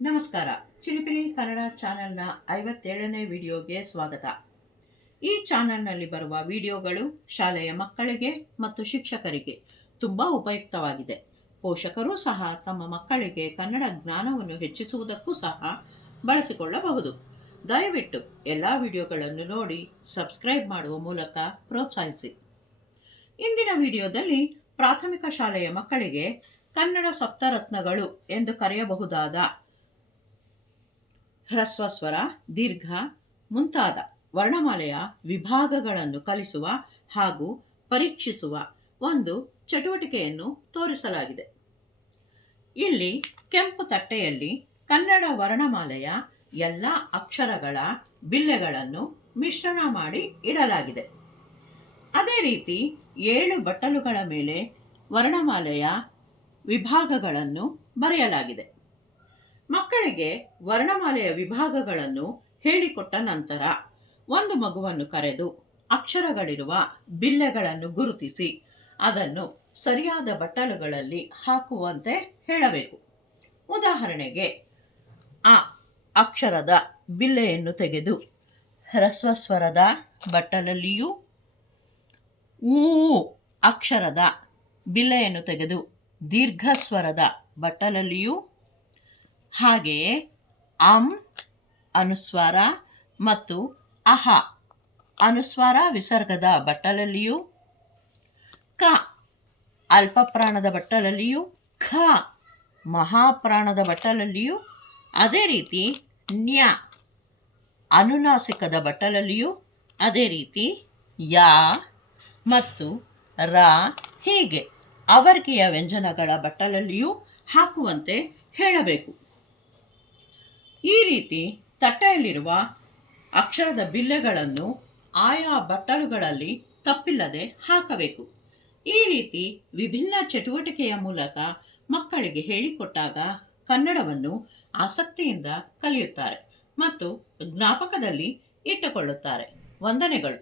ನಮಸ್ಕಾರ. ಚಿಲಿಪಿಲಿ ಕನ್ನಡ ಚಾನೆಲ್ನ 57ನೇ ವಿಡಿಯೋಗೆ ಸ್ವಾಗತ. ಈ ಚಾನೆಲ್ನಲ್ಲಿ ಬರುವ ವಿಡಿಯೋಗಳು ಶಾಲೆಯ ಮಕ್ಕಳಿಗೆ ಮತ್ತು ಶಿಕ್ಷಕರಿಗೆ ತುಂಬ ಉಪಯುಕ್ತವಾಗಿದೆ. ಪೋಷಕರು ಸಹ ತಮ್ಮ ಮಕ್ಕಳಿಗೆ ಕನ್ನಡ ಜ್ಞಾನವನ್ನು ಹೆಚ್ಚಿಸುವುದಕ್ಕೂ ಸಹ ಬಳಸಿಕೊಳ್ಳಬಹುದು. ದಯವಿಟ್ಟು ಎಲ್ಲ ವಿಡಿಯೋಗಳನ್ನು ನೋಡಿ ಸಬ್ಸ್ಕ್ರೈಬ್ ಮಾಡುವ ಮೂಲಕ ಪ್ರೋತ್ಸಾಹಿಸಿ. ಇಂದಿನ ವಿಡಿಯೋದಲ್ಲಿ ಪ್ರಾಥಮಿಕ ಶಾಲೆಯ ಮಕ್ಕಳಿಗೆ ಕನ್ನಡ ಸಪ್ತರತ್ನಗಳು ಎಂದು ಕರೆಯಬಹುದಾದ ಹ್ರಸ್ವ ಸ್ವರ, ದೀರ್ಘ ಮುಂತಾದ ವರ್ಣಮಾಲೆಯ ವಿಭಾಗಗಳನ್ನು ಕಲಿಸುವ ಹಾಗೂ ಪರೀಕ್ಷಿಸುವ ಒಂದು ಚಟುವಟಿಕೆಯನ್ನು ತೋರಿಸಲಾಗಿದೆ. ಇಲ್ಲಿ ಕೆಂಪು ತಟ್ಟೆಯಲ್ಲಿ ಕನ್ನಡ ವರ್ಣಮಾಲೆಯ ಎಲ್ಲ ಅಕ್ಷರಗಳ ಬಿಲ್ಲೆಗಳನ್ನು ಮಿಶ್ರಣ ಮಾಡಿ ಇಡಲಾಗಿದೆ. ಅದೇ ರೀತಿ 7 ಬಟ್ಟಲುಗಳ ಮೇಲೆ ವರ್ಣಮಾಲೆಯ ವಿಭಾಗಗಳನ್ನು ಬರೆಯಲಾಗಿದೆ. ಮಕ್ಕಳಿಗೆ ವರ್ಣಮಾಲೆಯ ವಿಭಾಗಗಳನ್ನು ಹೇಳಿಕೊಟ್ಟ ನಂತರ ಒಂದು ಮಗುವನ್ನು ಕರೆದು ಅಕ್ಷರಗಳಿರುವ ಬಿಲ್ಲೆಗಳನ್ನು ಗುರುತಿಸಿ ಅದನ್ನು ಸರಿಯಾದ ಬಟ್ಟಲುಗಳಲ್ಲಿ ಹಾಕುವಂತೆ ಹೇಳಬೇಕು. ಉದಾಹರಣೆಗೆ, ಆ ಅಕ್ಷರದ ಬಿಲ್ಲೆಯನ್ನು ತೆಗೆದು ಹ್ರಸ್ವ ಸ್ವರದ ಬಟ್ಟಲಲ್ಲಿಯೂ, ಊ ಅಕ್ಷರದ ಬಿಲ್ಲೆಯನ್ನು ತೆಗೆದು ದೀರ್ಘ ಸ್ವರದ ಬಟ್ಟಲಲ್ಲಿಯೂ, ಹಾಗೆಯೇ ಅಂ ಅನುಸ್ವಾರ ಮತ್ತು ಅಹ ಅನುಸ್ವಾರ ವಿಸರ್ಗದ ಬಟ್ಟಲಲ್ಲಿಯೂ, ಕ ಅಲ್ಪಪ್ರಾಣದ ಬಟ್ಟಲಲ್ಲಿಯೂ, ಖ ಮಹಾಪ್ರಾಣದ ಬಟ್ಟಲಲ್ಲಿಯೂ, ಅದೇ ರೀತಿ ನ್ಯ ಅನುನಾಸಿಕದ ಬಟ್ಟಲಲ್ಲಿಯೂ, ಅದೇ ರೀತಿ ಯಾ ಮತ್ತು ರ ಹೀಗೆ ಅವರ್ಗೀಯ ವ್ಯಂಜನಗಳ ಬಟ್ಟಲಲ್ಲಿಯೂ ಹಾಕುವಂತೆ ಹೇಳಬೇಕು. ಈ ರೀತಿ ತಟ್ಟೆಯಲ್ಲಿರುವ ಅಕ್ಷರದ ಬಿಲ್ಲೆಗಳನ್ನು ಆಯಾ ಬಟ್ಟಲುಗಳಲ್ಲಿ ತಪ್ಪಿಲ್ಲದೆ ಹಾಕಬೇಕು. ಈ ರೀತಿ ವಿಭಿನ್ನ ಚಟುವಟಿಕೆಯ ಮೂಲಕ ಮಕ್ಕಳಿಗೆ ಹೇಳಿಕೊಟ್ಟಾಗ ಕನ್ನಡವನ್ನು ಆಸಕ್ತಿಯಿಂದ ಕಲಿಯುತ್ತಾರೆ ಮತ್ತು ಜ್ಞಾಪಕದಲ್ಲಿ ಇಟ್ಟುಕೊಳ್ಳುತ್ತಾರೆ. ವಂದನೆಗಳು.